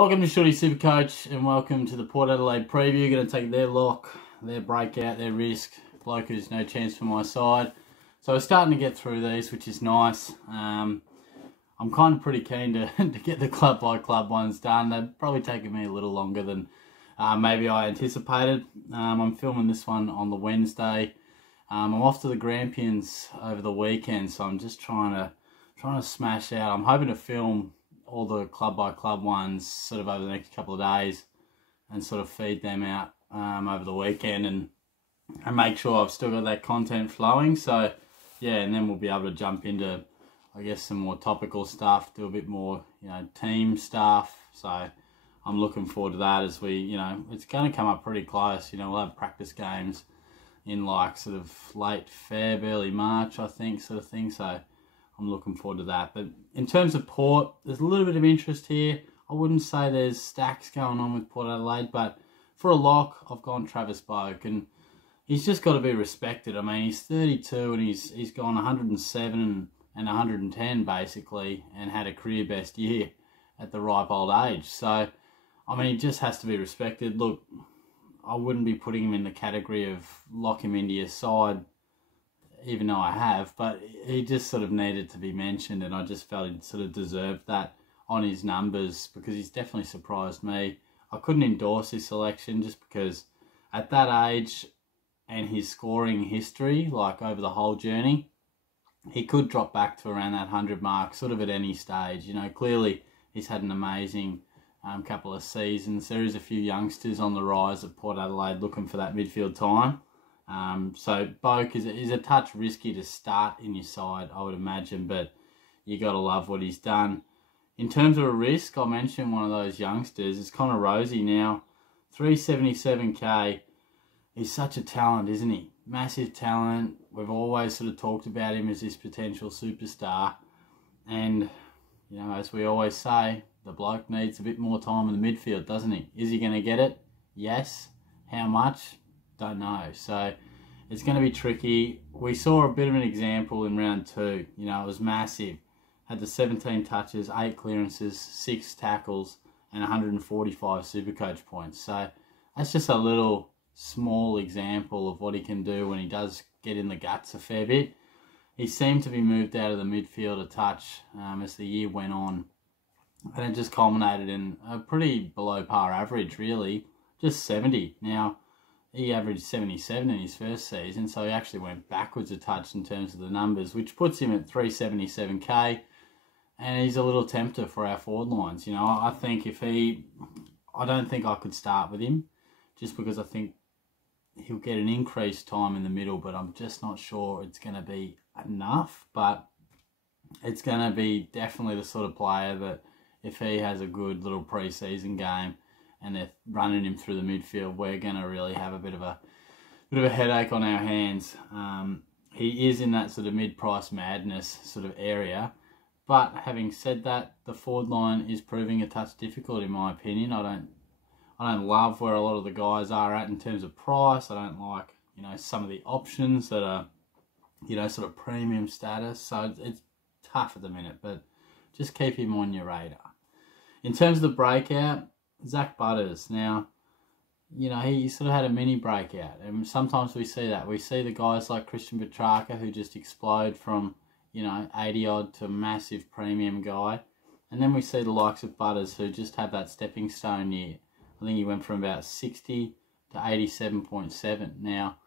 Welcome to Shorty Supercoach and welcome to the Port Adelaide preview. Going to take their lock, their breakout, their risk. Bloke who's no chance for my side. So we're starting to get through these, which is nice. I'm kind of pretty keen to get the club by club ones done. They've probably taken me a little longer than maybe I anticipated. I'm filming this one on the Wednesday. I'm off to the Grampians over the weekend, so I'm just trying to smash out. I'm hoping to film all the club by club ones sort of over the next couple of days and sort of feed them out over the weekend and make sure I've still got that content flowing. So yeah, and then we'll be able to jump into, I guess, some more topical stuff, do a bit more, team stuff. So I'm looking forward to that as we, it's going to come up pretty close. We'll have practice games in like sort of late Feb, early March, I think, sort of thing. So I'm looking forward to that. But in terms of Port, there's a little bit of interest here. I wouldn't say there's stacks going on with Port Adelaide, but for a lock, I've gone Travis Boak, and he's just got to be respected. I mean, he's 32 and he's gone 107 and 110 basically, and had a career best year at the ripe old age. So, I mean, he just has to be respected. Look, I wouldn't be putting him in the category of lock him into your side, even though I have, but he just sort of needed to be mentioned, and I just felt he sort of deserved that on his numbers because he's definitely surprised me. I couldn't endorse his selection just because at that age and his scoring history, like over the whole journey, he could drop back to around that 100 mark sort of at any stage. Clearly he's had an amazing couple of seasons. There is a few youngsters on the rise at Port Adelaide looking for that midfield time. So Boak is a touch risky to start in your side, I would imagine, but you got to love what he's done. In terms of a risk, I'll mention one of those youngsters. It's Connor Rosie now, 377k. He's such a talent, isn't he? Massive talent. We've always sort of talked about him as this potential superstar. And, as we always say, the bloke needs a bit more time in the midfield, doesn't he? Is he going to get it? Yes. How much? Don't know. So it's going to be tricky. We saw a bit of an example in round 2. It was massive. Had the 17 touches, 8 clearances, 6 tackles, and 145 Supercoach points. So that's just a little small example of what he can do when he does get in the guts a fair bit. He seemed to be moved out of the midfield a touch as the year went on. And it just culminated in a pretty below par average, really. Just 70. Now, he averaged 77 in his first season, so he actually went backwards a touch in terms of the numbers, which puts him at 377k, and he's a little tempter for our forward lines. I think I don't think I could start with him, just because I think he'll get an increased time in the middle, but I'm just not sure it's going to be enough. But it's going to be definitely the sort of player that if he has a good little pre-season game, and they're running him through the midfield, we're going to really have a bit of a headache on our hands. He is in that sort of mid-price madness sort of area. But having said that, the forward line is proving a touch difficult in my opinion. I don't love where a lot of the guys are at in terms of price. I don't like, some of the options that are, sort of premium status. So it's tough at the minute, but just keep him on your radar. In terms of the breakout, Zach Butters. Now, he sort of had a mini breakout, and sometimes we see that. We see the guys like Christian Petrarca who just explode from, 80 odd to a massive premium guy. And then we see the likes of Butters who just have that stepping stone year. I think he went from about 60 to 87.7. Now,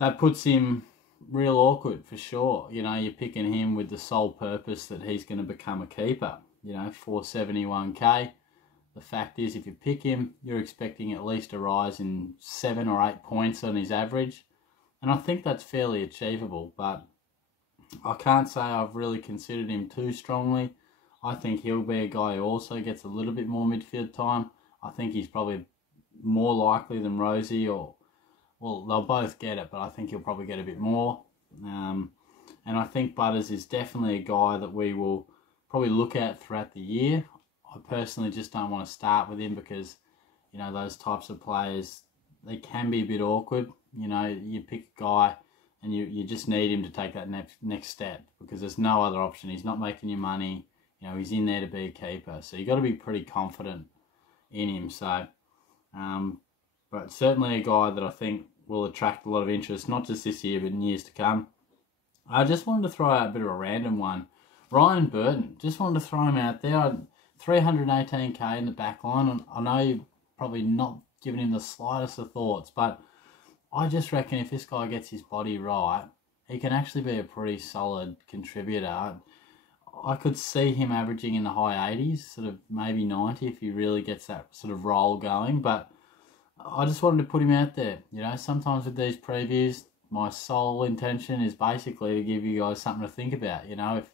that puts him real awkward for sure. You're picking him with the sole purpose that he's going to become a keeper. 471k. The fact is, if you pick him, you're expecting at least a rise in 7 or 8 points on his average. And I think that's fairly achievable, but I can't say I've really considered him too strongly. I think he'll be a guy who also gets a little bit more midfield time. I think he's probably more likely than Rosie, well, they'll both get it, but I think he'll probably get a bit more. And I think Butters is definitely a guy that we will probably look at throughout the year. I personally just don't want to start with him because, those types of players, they can be a bit awkward. You pick a guy and you just need him to take that next step because there's no other option. He's not making you money. you know, he's in there to be a keeper. So you got to be pretty confident in him. So, but certainly a guy that I think will attract a lot of interest, not just this year, but in years to come. I just wanted to throw out a bit of a random one. Ryan Burton, just wanted to throw him out there. 318k in the back line. And I know you're probably not giving him the slightest of thoughts, but I just reckon if this guy gets his body right, he can actually be a pretty solid contributor. I could see him averaging in the high 80s, sort of maybe 90 if he really gets that sort of roll going. But I just wanted to put him out there. You know, sometimes with these previews, my sole intention is basically to give you guys something to think about. You know, if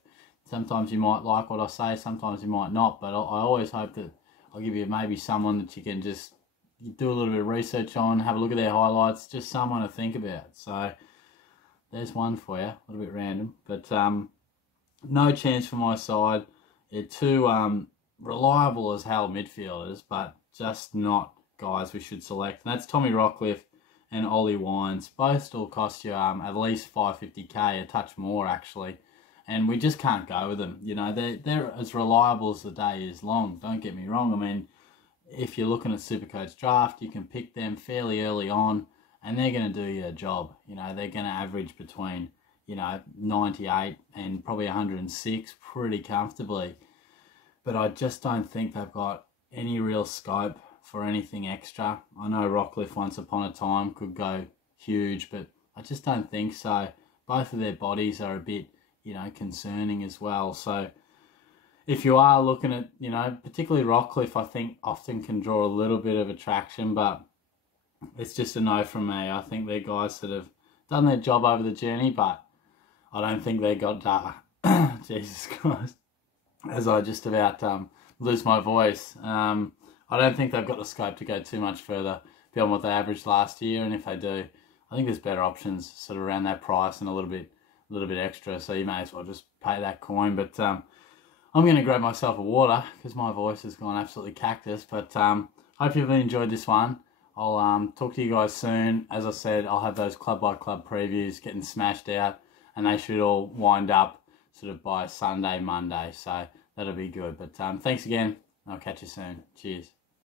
sometimes you might like what I say, sometimes you might not, but I always hope that I'll give you maybe someone that you can just do a little bit of research on, have a look at their highlights, just someone to think about. So there's one for you, a little bit random, but no chance for my side. They're two reliable as hell midfielders, but just not guys we should select. And that's Tommy Rockcliffe and Ollie Wines. Both still cost you at least 550k, a touch more actually. And we just can't go with them. You know, they're as reliable as the day is long. Don't get me wrong. I mean, if you're looking at Supercoach Draft, you can pick them fairly early on, and they're going to do you a job. You know, they're going to average between, you know, 98 and probably 106 pretty comfortably. But I just don't think they've got any real scope for anything extra. I know Rockcliffe once upon a time could go huge, but I just don't think so. Both of their bodies are a bit, you know, concerning as well. So if you are looking at, you know, particularly Rockcliffe, I think often can draw a little bit of attraction, but it's just a no from me. I think they're guys that have done their job over the journey, but I don't think they got, Jesus Christ, as I just about lose my voice. I don't think they've got the scope to go too much further beyond what they averaged last year, and if they do, I think there's better options sort of around that price and a little bit extra, so you may as well just pay that coin. But I'm going to grab myself a water because my voice has gone absolutely cactus. But hope you've enjoyed this one. I'll talk to you guys soon. As I said, I'll have those club by club previews getting smashed out, and they should all wind up sort of by Sunday, Monday, so that'll be good. But thanks again. I'll catch you soon. Cheers.